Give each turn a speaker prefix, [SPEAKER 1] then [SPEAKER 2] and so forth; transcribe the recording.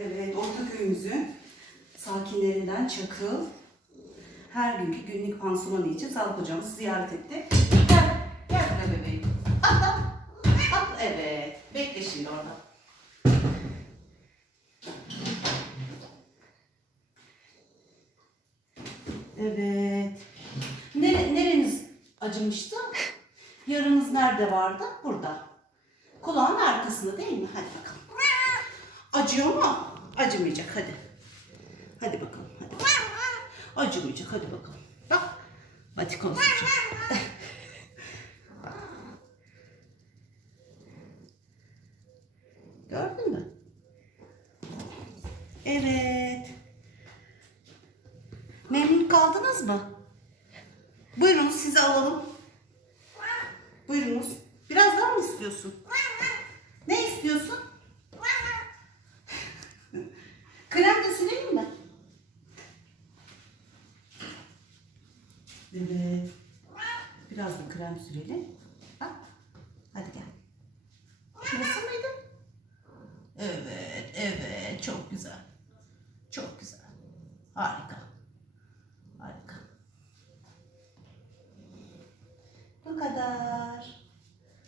[SPEAKER 1] Evet, Ortaköy'ümüzün sakinlerinden Çakıl her günkü günlük pansumanı için sağlık hocamızı ziyaret etti. Gel, gel buraya bebeğim. Atla, atla. Evet, bekle şimdi orada. Evet. Nere, nereniz acımıştı? Yarınız nerede vardı? Burada. Kulağın arkasında değil mi? Hadi bakalım. Acıyor mu? Acımayacak hadi. Hadi bakalım hadi. Acımayacak hadi bakalım. Bak. Hadi konuşacağım. Gördün mü? Evet. Memnun kaldınız mı? Buyurunuz sizi alalım. Buyurunuz. Biraz daha mı istiyorsun? Ne istiyorsun? Krem de sürelim mi? Evet. Biraz da krem sürelim. Bak. Hadi gel. Şurası mıydı? Evet, evet. Çok güzel. Çok güzel. Harika. Harika. Bu kadar.